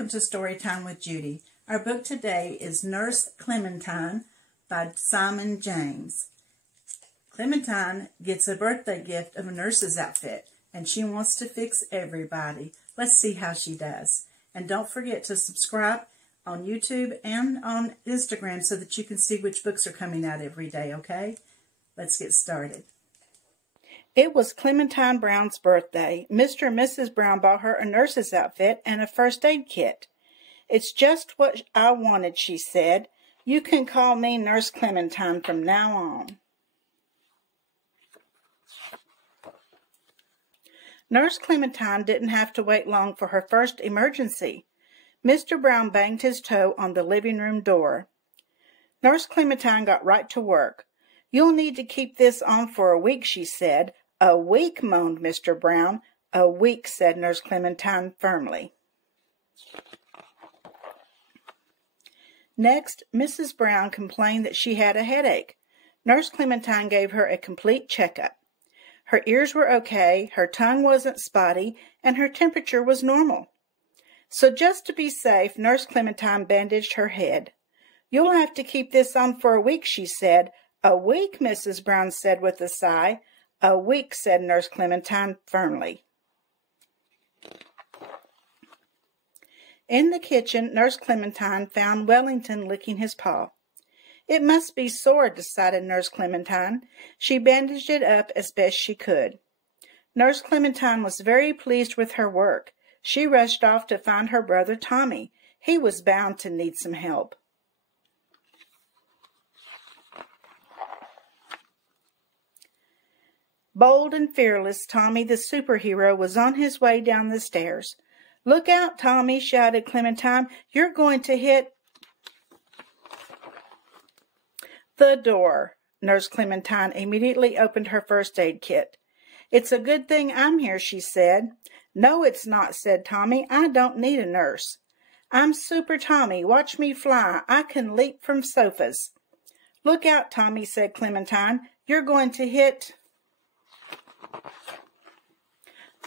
welcome to Storytime with Judy. Our book today is Nurse Clementine by Simon James. Clementine gets a birthday gift of a nurse's outfit, and she wants to fix everybody. Let's see how she does. And don't forget to subscribe on YouTube and on Instagram so that you can see which books are coming out every day, okay? Let's get started. It was Clementine Brown's birthday. Mr. and Mrs. Brown bought her a nurse's outfit and a first aid kit. "It's just what I wanted," she said. "You can call me Nurse Clementine from now on." Nurse Clementine didn't have to wait long for her first emergency. Mr. Brown banged his toe on the living room door. Nurse Clementine got right to work. "You'll need to keep this on for a week," she said. "A week," moaned Mr. Brown. "A week," said Nurse Clementine firmly. Next, Mrs. Brown complained that she had a headache. Nurse Clementine gave her a complete checkup. Her ears were okay, her tongue wasn't spotty, and her temperature was normal. So just to be safe, Nurse Clementine bandaged her head. "You'll have to keep this on for a week," she said. "A week," Mrs. Brown said with a sigh. "A week," said Nurse Clementine firmly. In the kitchen, Nurse Clementine found Wellington licking his paw. "It must be sore," decided Nurse Clementine. She bandaged it up as best she could. Nurse Clementine was very pleased with her work. She rushed off to find her brother Tommy. He was bound to need some help. Bold and fearless, Tommy the superhero was on his way down the stairs. "Look out, Tommy," shouted Clementine. "You're going to hit the door." Nurse Clementine immediately opened her first aid kit. "It's a good thing I'm here," she said. "No, it's not," said Tommy. "I don't need a nurse. I'm Super Tommy. Watch me fly. I can leap from sofas." "Look out, Tommy," said Clementine. "You're going to hit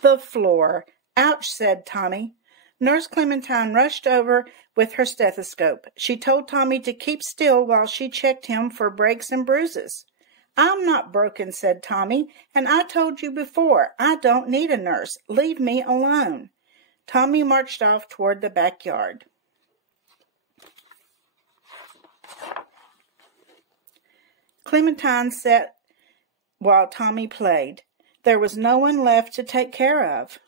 the floor." "Ouch," said Tommy. Nurse Clementine rushed over with her stethoscope. She told Tommy to keep still while she checked him for breaks and bruises. "I'm not broken," said Tommy, "and I told you before, I don't need a nurse. Leave me alone." Tommy marched off toward the backyard. Clementine sat while Tommy played. There was no one left to take care of.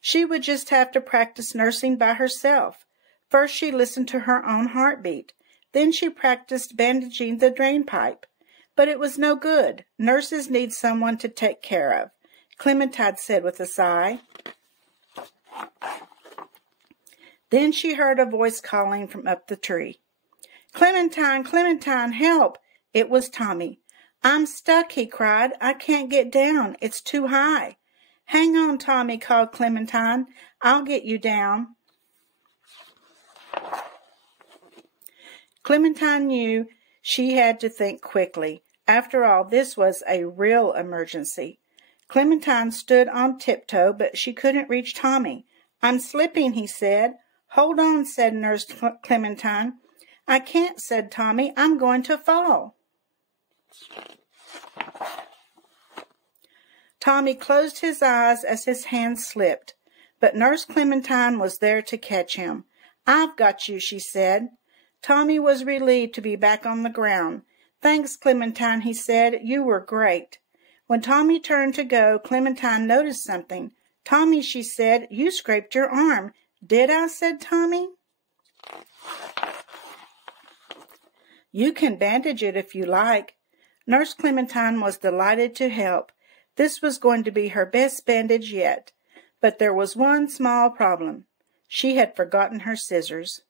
She would just have to practice nursing by herself. First she listened to her own heartbeat. Then she practiced bandaging the drain pipe. But it was no good. Nurses need someone to take care of, Clementine said with a sigh. Then she heard a voice calling from up the tree. "Clementine, Clementine, help!" It was Tommy. "I'm stuck," he cried. "I can't get down. It's too high." "Hang on, Tommy," called Clementine. "I'll get you down." Clementine knew she had to think quickly. After all, this was a real emergency. Clementine stood on tiptoe, but she couldn't reach Tommy. "I'm slipping," he said. "Hold on," said Nurse Clementine. "I can't," said Tommy. "I'm going to fall." Tommy closed his eyes as his hand slipped, but Nurse Clementine was there to catch him. "I've got you," she said. Tommy was relieved to be back on the ground. "Thanks, Clementine," he said. "You were great." When Tommy turned to go, Clementine noticed something. "Tommy," she said, "you scraped your arm." "Did I?" said Tommy. "You can bandage it if you like." Nurse Clementine was delighted to help. This was going to be her best bandage yet. But there was one small problem. She had forgotten her scissors.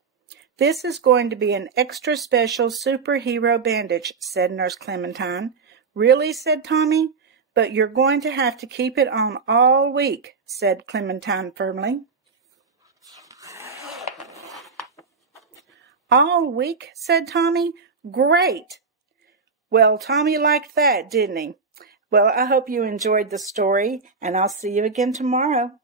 "This is going to be an extra special superhero bandage," said Nurse Clementine. "Really?" said Tommy. "But you're going to have to keep it on all week," said Clementine firmly. "All week?" said Tommy. "Great!" Well, Tommy liked that, didn't he? Well, I hope you enjoyed the story, and I'll see you again tomorrow.